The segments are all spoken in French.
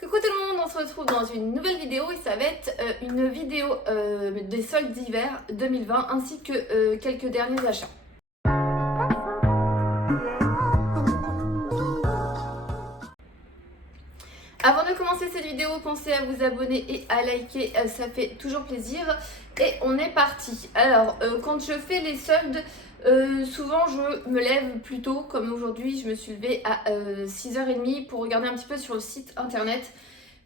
Coucou tout le monde, on se retrouve dans une nouvelle vidéo et ça va être une vidéo des soldes d'hiver 2020 ainsi que quelques derniers achats. Avant de commencer cette vidéo, pensez à vous abonner et à liker, ça fait toujours plaisir. Et on est parti. Alors, quand je fais les soldes, souvent je me lève plus tôt, comme aujourd'hui, je me suis levée à 6h30 pour regarder un petit peu sur le site internet.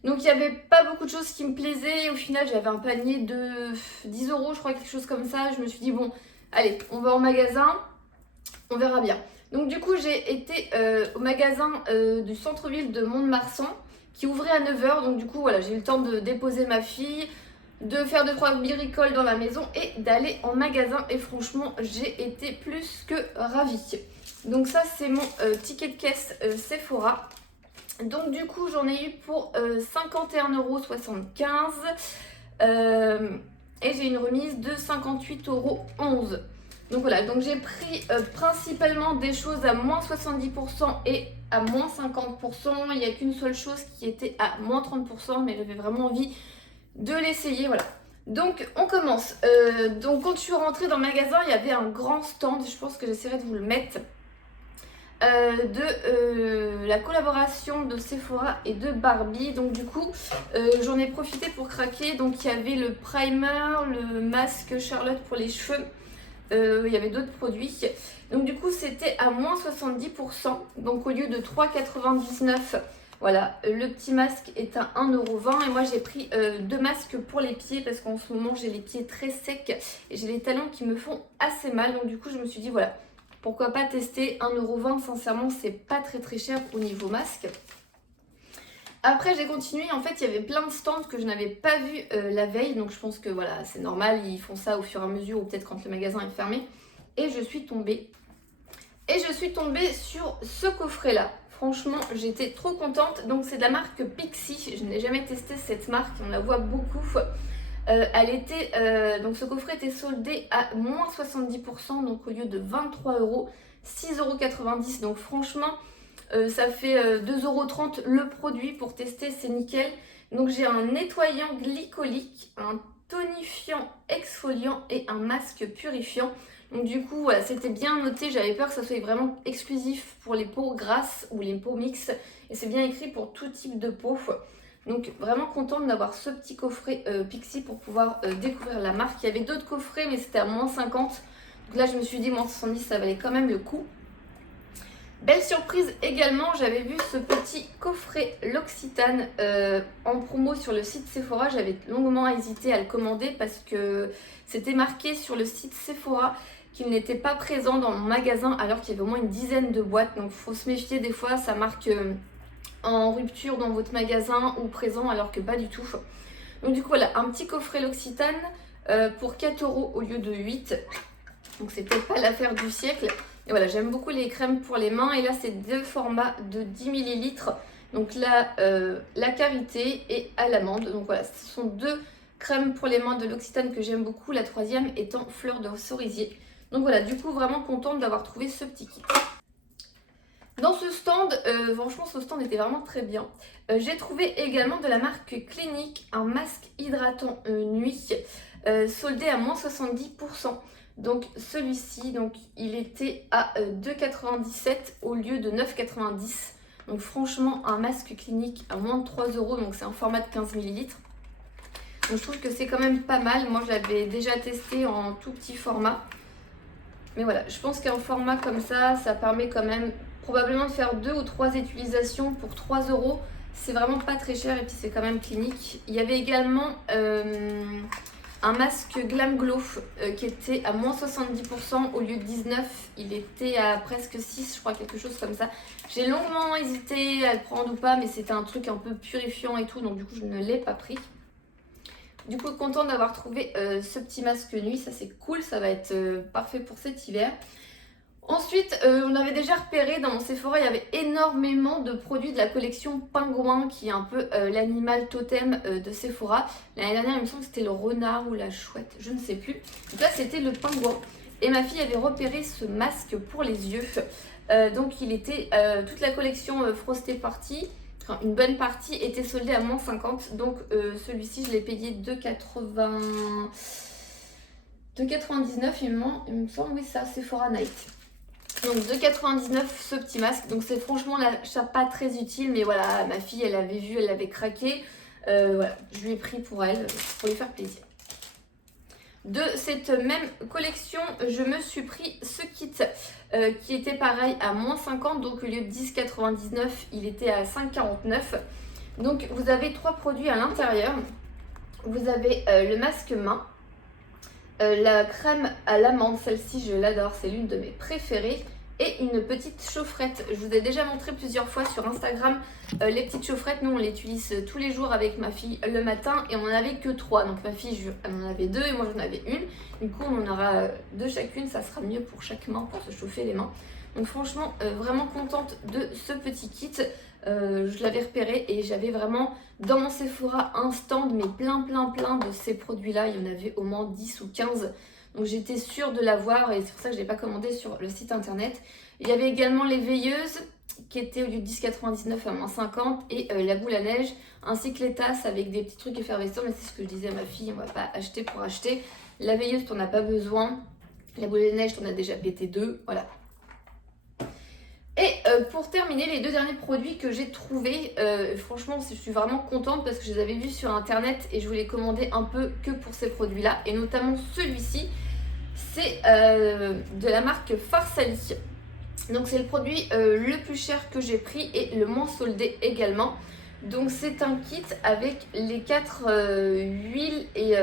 Donc il n'y avait pas beaucoup de choses qui me plaisaient. Au final, j'avais un panier de 10 euros, je crois, quelque chose comme ça. Je me suis dit, bon, allez, on va en magasin, on verra bien. Donc du coup, j'ai été au magasin du centre-ville de Mont-de-Marsan qui ouvrait à 9h. Donc du coup, voilà, j'ai eu le temps de déposer ma fille, de faire 2-3 bricoles dans la maison et d'aller en magasin. Et franchement, j'ai été plus que ravie. Donc ça, c'est mon ticket de caisse Sephora. Donc du coup j'en ai eu pour 51,75 € et j'ai une remise de 58,11 €. Donc voilà, donc j'ai pris principalement des choses à moins 70% et à moins 50%. Il n'y a qu'une seule chose qui était à moins 30%, mais j'avais vraiment envie de l'essayer, voilà. Donc on commence. Donc quand je suis rentrée dans le magasin, il y avait un grand stand, je pense que j'essaierai de vous le mettre. De la collaboration de Sephora et de Barbie. Donc du coup j'en ai profité pour craquer. Donc il y avait le primer, le masque Charlotte pour les cheveux, il y avait d'autres produits. Donc du coup c'était à moins 70%, donc au lieu de 3,99 €. Voilà, le petit masque est à 1,20 € et moi j'ai pris deux masques pour les pieds parce qu'en ce moment j'ai les pieds très secs et j'ai les talons qui me font assez mal. Donc du coup je me suis dit voilà, pourquoi pas tester 1,20 €, sincèrement c'est pas très cher au niveau masque. Après j'ai continué, en fait il y avait plein de stands que je n'avais pas vu la veille, donc je pense que voilà c'est normal, ils font ça au fur et à mesure ou peut-être quand le magasin est fermé. Et je suis tombée sur ce coffret là. Franchement j'étais trop contente, donc c'est de la marque Pixi, je n'ai jamais testé cette marque, on la voit beaucoup. Donc ce coffret était soldé à moins 70%, donc au lieu de 23 €, 6,90 €. Donc franchement, ça fait 2,30 € le produit pour tester, c'est nickel. Donc j'ai un nettoyant glycolique, un tonifiant exfoliant et un masque purifiant. Donc du coup, voilà, c'était bien noté, j'avais peur que ça soit vraiment exclusif pour les peaux grasses ou les peaux mixtes. Et c'est bien écrit pour tout type de peau. Donc vraiment contente d'avoir ce petit coffret Pixi pour pouvoir découvrir la marque. Il y avait d'autres coffrets mais c'était à moins 50. Donc là je me suis dit moins 70 ça valait quand même le coup. Belle surprise également, j'avais vu ce petit coffret L'Occitane en promo sur le site Sephora. J'avais longuement hésité à le commander parce que c'était marqué sur le site Sephora qu'il n'était pas présent dans mon magasin alors qu'il y avait au moins une dizaine de boîtes. Donc il faut se méfier, des fois ça marque en rupture dans votre magasin ou présent alors que pas du tout. Donc du coup voilà, un petit coffret L'Occitane pour 4 € au lieu de 8. Donc c'est peut-être pas l'affaire du siècle. Et voilà, j'aime beaucoup les crèmes pour les mains. Et là c'est deux formats de 10 ml. Donc là la karité et à l'amande. Donc voilà, ce sont deux crèmes pour les mains de L'Occitane que j'aime beaucoup. La troisième étant fleur de cerisier. Donc voilà, du coup vraiment contente d'avoir trouvé ce petit kit. Dans ce stand, franchement ce stand était vraiment très bien. J'ai trouvé également de la marque Clinique un masque hydratant nuit soldé à moins 70%. Donc celui-ci, donc il était à 2,97 € au lieu de 9,90 €. Donc franchement un masque Clinique à moins de 3 €, donc c'est un format de 15 ml. Donc je trouve que c'est quand même pas mal. Moi je l'avais déjà testé en tout petit format. Mais voilà, je pense qu'un format comme ça, ça permet quand même probablement de faire 2 ou 3 utilisations pour 3 €. C'est vraiment pas très cher et puis c'est quand même Clinique. Il y avait également un masque Glam Glow qui était à moins 70% au lieu de 19. Il était à presque 6, je crois, quelque chose comme ça. J'ai longuement hésité à le prendre ou pas, mais c'était un truc un peu purifiant et tout, donc du coup je ne l'ai pas pris. Du coup, contente d'avoir trouvé ce petit masque nuit, ça c'est cool, ça va être parfait pour cet hiver. Ensuite, on avait déjà repéré dans mon Sephora, il y avait énormément de produits de la collection Pingouin, qui est un peu l'animal totem de Sephora. L'année dernière, il me semble que c'était le renard ou la chouette, je ne sais plus. Donc là, c'était le pingouin. Et ma fille avait repéré ce masque pour les yeux. Donc il était toute la collection Frosted Party. enfin, une bonne partie était soldée à moins 50. Donc celui-ci, je l'ai payé 2,99 il me semble, oui ça, Sephora Night. Donc 2,99 ce petit masque. Donc c'est franchement l'achat pas très utile, mais voilà, ma fille elle avait vu, elle l'avait craqué. Voilà, je lui ai pris pour elle, pour lui faire plaisir. De cette même collection, je me suis pris ce kit qui était pareil à moins 50. Donc au lieu de 10,99, il était à 5,49. Donc vous avez 3 produits à l'intérieur. Vous avez le masque main, la crème à l'amande, celle-ci je l'adore, c'est l'une de mes préférées. Et une petite chaufferette. Je vous ai déjà montré plusieurs fois sur Instagram les petites chaufferettes. Nous on les utilise tous les jours avec ma fille le matin et on n'en avait que 3. Donc ma fille elle en avait 2 et moi j'en avais une. Du coup on en aura 2 chacune, ça sera mieux pour chaque main pour se chauffer les mains. Donc franchement vraiment contente de ce petit kit. Je l'avais repéré et j'avais vraiment dans mon Sephora un stand mais plein de ces produits là. Il y en avait au moins 10 ou 15. Donc j'étais sûre de l'avoir et c'est pour ça que je ne l'ai pas commandé sur le site internet. Il y avait également les veilleuses qui étaient au lieu de 10,99 à moins 50 et la boule à neige ainsi que les tasses avec des petits trucs effervescents. Mais c'est ce que je disais à ma fille, on va pas acheter pour acheter. La veilleuse, tu n'en as pas besoin. La boule à neige, tu en as déjà pété 2. Voilà. Et pour terminer, les 2 derniers produits que j'ai trouvés, franchement je suis vraiment contente parce que je les avais vus sur internet et je voulais commander un peu que pour ces produits là et notamment celui-ci, c'est de la marque Farsali. Donc c'est le produit le plus cher que j'ai pris et le moins soldé également. Donc c'est un kit avec les 4 huiles et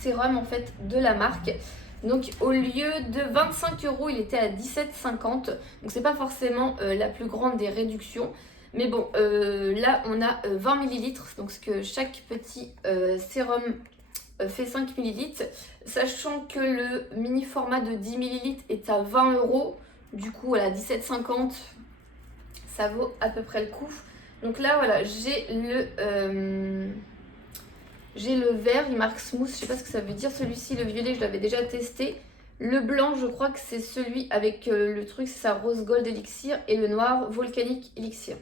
sérums en fait de la marque. Donc au lieu de 25 €, il était à 17,50. Donc c'est pas forcément la plus grande des réductions. Mais bon, là on a 20 ml. Donc ce que chaque petit sérum fait 5 ml. Sachant que le mini format de 10 ml est à 20 €. Du coup voilà, 17,50. Ça vaut à peu près le coup. Donc là voilà, j'ai le vert, il marque smooth, je sais pas ce que ça veut dire. Celui-ci, le violet, je l'avais déjà testé. Le blanc, je crois que c'est celui avec le truc, c'est ça, rose gold elixir. Et le noir, volcanique elixir.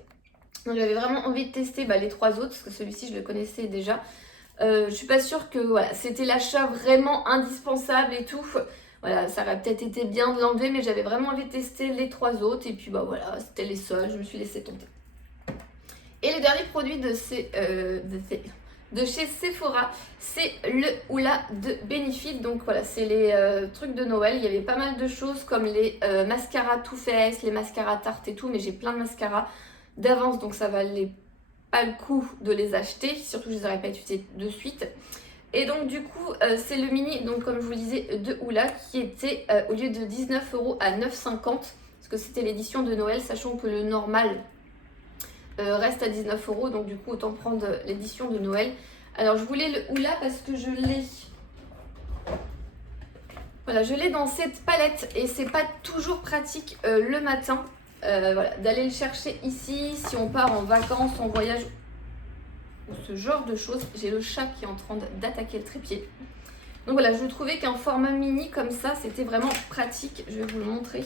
Donc j'avais vraiment envie de tester les 3 autres, parce que celui-ci, je le connaissais déjà. Je suis pas sûre que voilà, c'était l'achat vraiment indispensable et tout. Voilà, ça aurait peut-être été bien de l'enlever, mais j'avais vraiment envie de tester les 3 autres. Et puis bah voilà, c'était les seuls, je me suis laissée tenter. Et le dernier produit de chez Sephora, c'est le Hoola de Benefit. Donc voilà, c'est les trucs de Noël. Il y avait pas mal de choses comme les mascaras Too Faced, les mascaras Tarte et tout, mais j'ai plein de mascaras d'avance, donc ça valait pas le coup de les acheter, surtout que je les aurais pas utilisés de suite. Et donc du coup, c'est le mini, donc comme je vous le disais, de Hoola qui était au lieu de 19 € à 9,50 €, parce que c'était l'édition de Noël, sachant que le normal reste à 19 €, donc du coup autant prendre l'édition de Noël. Alors je voulais le Hoola parce que je l'ai, voilà, je l'ai dans cette palette et c'est pas toujours pratique le matin, voilà, d'aller le chercher ici si on part en vacances, en voyage ou ce genre de choses. J'ai le chat qui est en train d'attaquer le trépied. Donc voilà, je trouvais qu'un format mini comme ça c'était vraiment pratique. Je vais vous le montrer.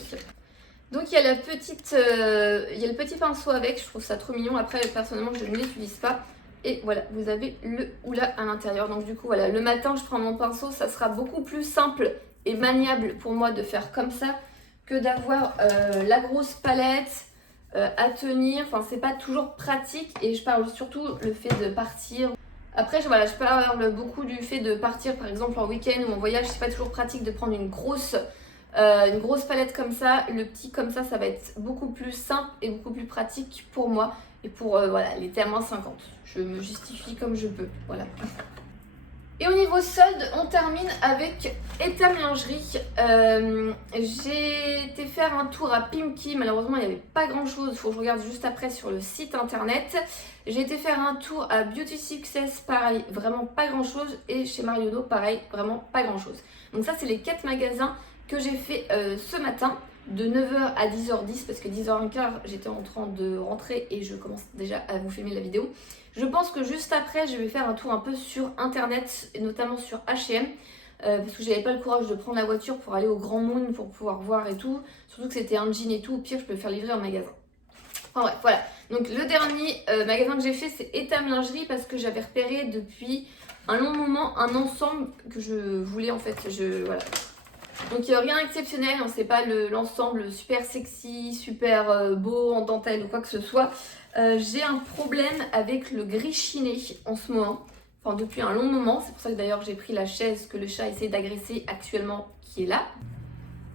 Donc il y a il y a le petit pinceau avec, je trouve ça trop mignon. Après personnellement je ne l'utilise pas. Et voilà, vous avez le Hoola à l'intérieur. Donc du coup voilà, le matin je prends mon pinceau, ça sera beaucoup plus simple et maniable pour moi de faire comme ça que d'avoir la grosse palette à tenir. Enfin c'est pas toujours pratique et je parle surtout le fait de partir. Après voilà, je parle beaucoup du fait de partir par exemple en week-end ou en voyage. C'est pas toujours pratique de prendre une grosse palette comme ça. Le petit comme ça va être beaucoup plus simple et beaucoup plus pratique pour moi. Et pour voilà, l'été à moins 50. Je me justifie comme je peux. Voilà. Et au niveau solde, on termine avec Etam Lingerie. J'ai été faire un tour à Pimki. Malheureusement, il n'y avait pas grand chose. Il faut que je regarde juste après sur le site internet. J'ai été faire un tour à Beauty Success. Pareil, vraiment pas grand chose. Et chez Marionneau, pareil, vraiment pas grand chose. Donc ça, c'est les 4 magasins que j'ai fait ce matin. De 9 h à 10 h 10 parce que 10 h 15 j'étais en train de rentrer et je commence déjà à vous filmer la vidéo. Je pense que juste après je vais faire un tour un peu sur internet et notamment sur H&M parce que j'avais pas le courage de prendre la voiture pour aller au Grand Moon pour pouvoir voir et tout, surtout que c'était un jean et tout. Au pire je peux le faire livrer en magasin. Enfin bref, voilà, Donc le dernier magasin que j'ai fait, c'est Etam Lingerie, parce que j'avais repéré depuis un long moment un ensemble que je voulais en fait. Voilà. Donc rien d'exceptionnel, hein, c'est pas l'ensemble super sexy, super beau en dentelle ou quoi que ce soit. J'ai un problème avec le gris chiné en ce moment, enfin depuis un long moment. C'est pour ça que d'ailleurs j'ai pris la chaise que le chat essaie d'agresser actuellement, qui est là.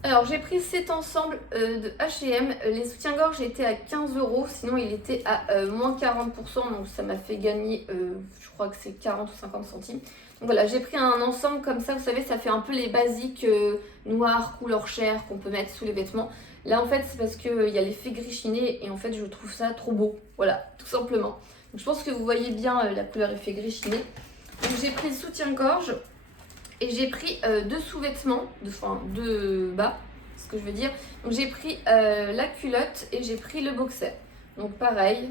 Alors j'ai pris cet ensemble de H&M, les soutiens-gorge étaient à 15 €, sinon il était à moins 40%, donc ça m'a fait gagner, je crois que c'est 40 ou 50 centimes. Donc voilà, j'ai pris un ensemble comme ça, vous savez, ça fait un peu les basiques noirs, couleur chair qu'on peut mettre sous les vêtements. Là en fait c'est parce qu'il y a l'effet gris chiné et en fait je trouve ça trop beau, voilà, tout simplement. Donc je pense que vous voyez bien la couleur effet gris chiné. Donc j'ai pris le soutien-gorge. Et j'ai pris deux sous-vêtements, deux bas, c'est ce que je veux dire. Donc j'ai pris la culotte et j'ai pris le boxer. Donc pareil,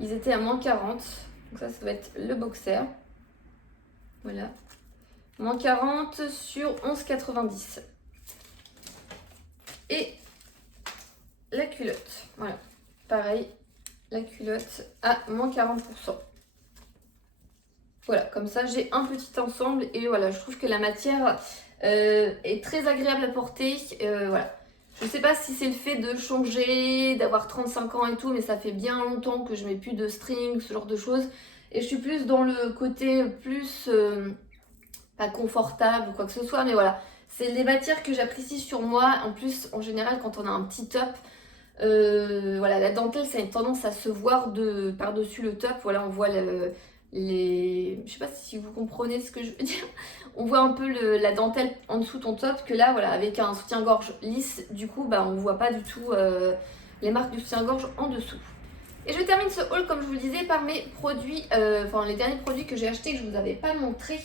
ils étaient à moins 40. Donc ça doit être le boxer. Voilà. Moins 40 sur 11,90. Et la culotte. Voilà. Pareil, la culotte à moins 40%. Voilà, comme ça j'ai un petit ensemble et voilà, je trouve que la matière est très agréable à porter. Voilà. Je sais pas si c'est le fait de changer, d'avoir 35 ans et tout, mais ça fait bien longtemps que je mets plus de string, ce genre de choses. Et je suis plus dans le côté plus pas confortable ou quoi que ce soit, mais voilà. C'est les matières que j'apprécie sur moi. En plus, en général, quand on a un petit top, voilà, la dentelle, ça a une tendance à se voir par-dessus le top. Voilà, on voit je sais pas si vous comprenez ce que je veux dire. On voit un peu la dentelle en dessous ton top, que là, voilà, avec un soutien-gorge lisse, du coup, bah, on voit pas du tout les marques du soutien-gorge en dessous. Et je termine ce haul, comme je vous le disais, par mes produits, les derniers produits que j'ai achetés que je vous avais pas montré.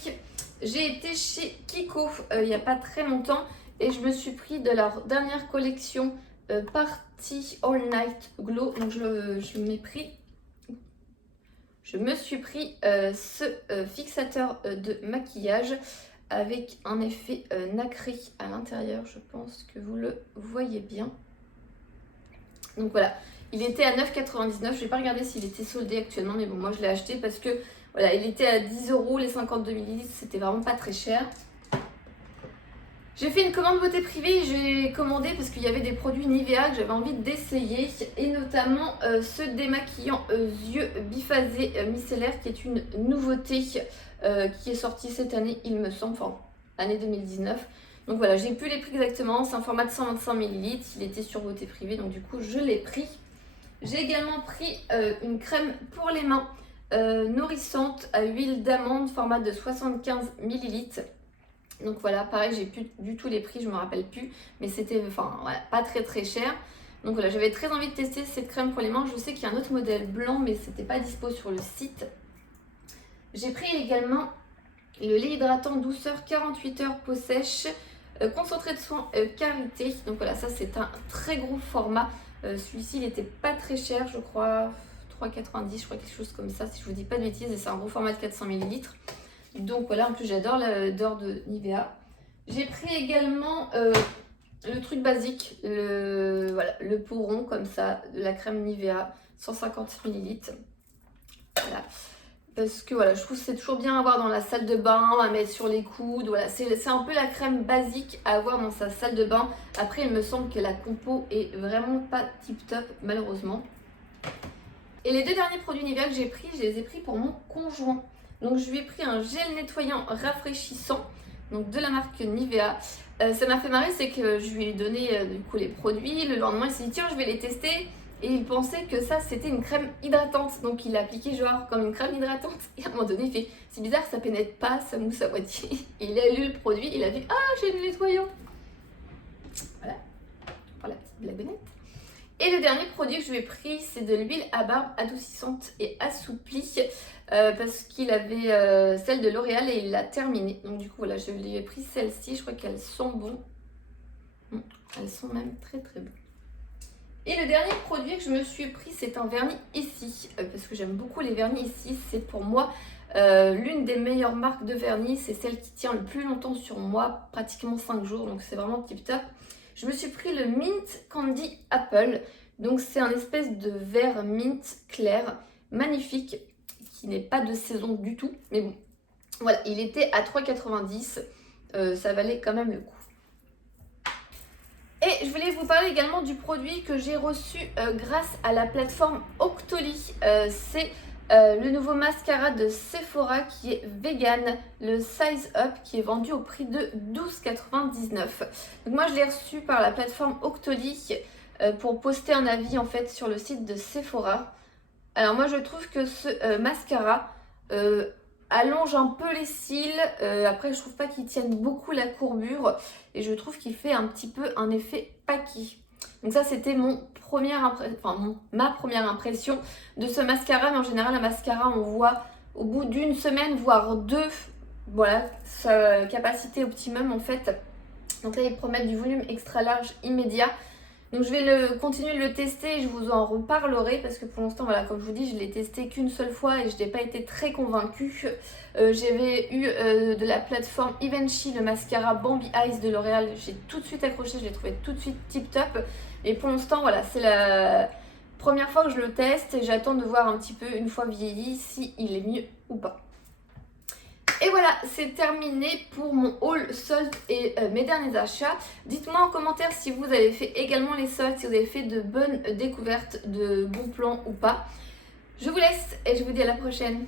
J'ai été chez Kiko il n'y a pas très longtemps et je me suis pris de leur dernière collection Party All Night Glow. Donc je me suis pris ce fixateur de maquillage avec un effet nacré à l'intérieur. Je pense que vous le voyez bien. Donc voilà, il était à 9,99 €. Je vais pas regarder s'il était soldé actuellement, mais bon, moi je l'ai acheté parce que voilà, il était à 10 € les 52 ml. C'était vraiment pas très cher. J'ai fait une commande beauté privée, j'ai commandé parce qu'il y avait des produits Nivea que j'avais envie d'essayer, et notamment ce démaquillant yeux biphasé micellaire qui est une nouveauté qui est sortie cette année, il me semble, enfin année 2019. Donc voilà, j'ai plus les prix exactement, c'est un format de 125 ml, il était sur beauté privée, donc du coup je l'ai pris. J'ai également pris une crème pour les mains nourrissante à huile d'amande, format de 75 ml. Donc voilà, pareil, j'ai plus du tout les prix, je me rappelle plus, mais c'était voilà, pas très très cher. Donc voilà, j'avais très envie de tester cette crème pour les mains. Je sais qu'il y a un autre modèle blanc, mais c'était pas dispo sur le site. J'ai pris également le lait hydratant douceur 48 heures peau sèche, concentré de soins karité. Donc voilà, ça c'est un très gros format. Celui-ci il était pas très cher, je crois 3,90, je crois, quelque chose comme ça, si je vous dis pas de bêtises, et c'est un gros format de 400 ml. Donc voilà, en plus j'adore l'odeur de Nivea. J'ai pris également le truc basique, le pot rond comme ça, de la crème Nivea, 150 ml. Voilà. Parce que voilà, je trouve que c'est toujours bien à avoir dans la salle de bain, à mettre sur les coudes. Voilà, c'est un peu la crème basique à avoir dans sa salle de bain. Après, il me semble que la compo est vraiment pas tip top, malheureusement. Et les deux derniers produits Nivea que j'ai pris, je les ai pris pour mon conjoint. Donc je lui ai pris un gel nettoyant rafraîchissant, donc de la marque Nivea. Ça m'a fait marrer, c'est que je lui ai donné du coup les produits. Le lendemain, il s'est dit tiens, je vais les tester. Et il pensait que ça c'était une crème hydratante. Donc il l'a appliqué genre comme une crème hydratante. Et à un moment donné, il fait c'est bizarre, ça pénètre pas, ça mousse à moitié. Et il a lu le produit, il a vu ah, j'ai le nettoyant. Voilà, pour la petite blagounette. Et le dernier produit que je lui ai pris, c'est de l'huile à barbe adoucissante et assouplie, parce qu'il avait celle de L'Oréal et il l'a terminée. Donc du coup, voilà, je lui ai pris celle-ci. Je crois qu'elles sont bonnes. Elles sont même très très bonnes. Et le dernier produit que je me suis pris, c'est un vernis ici, parce que j'aime beaucoup les vernis ici. C'est pour moi l'une des meilleures marques de vernis. C'est celle qui tient le plus longtemps sur moi, pratiquement 5 jours. Donc c'est vraiment tip top. Je me suis pris le Mint Candy Apple. Donc c'est un espèce de vert mint clair, magnifique, qui n'est pas de saison du tout. Mais bon, voilà, il était à 3,90 €, ça valait quand même le coup. Et je voulais vous parler également du produit que j'ai reçu grâce à la plateforme Octoly. C'est le nouveau mascara de Sephora qui est vegan, le Size Up, qui est vendu au prix de 12,99 €. Donc moi je l'ai reçu par la plateforme Octoly pour poster un avis en fait sur le site de Sephora. Alors moi je trouve que ce mascara allonge un peu les cils. Après je trouve pas qu'il tienne beaucoup la courbure et je trouve qu'il fait un petit peu un effet paki. Donc ça c'était ma première impression de ce mascara. Mais en général un mascara on voit au bout d'une semaine voire deux, voilà, sa capacité optimum en fait. Donc là ils promettent du volume extra large immédiat. Donc je vais continuer de le tester et je vous en reparlerai parce que pour l'instant, voilà, comme je vous dis, je l'ai testé qu'une seule fois et je n'ai pas été très convaincue. J'avais eu de la plateforme Evenchi le mascara Bambi Eyes de L'Oréal. J'ai tout de suite accroché, je l'ai trouvé tout de suite tip top. Et pour l'instant, voilà, c'est la première fois que je le teste et j'attends de voir un petit peu, une fois vieilli, si il est mieux ou pas. Et voilà, c'est terminé pour mon haul soldes et mes derniers achats. Dites-moi en commentaire si vous avez fait également les soldes, si vous avez fait de bonnes découvertes, de bons plans ou pas. Je vous laisse et je vous dis à la prochaine.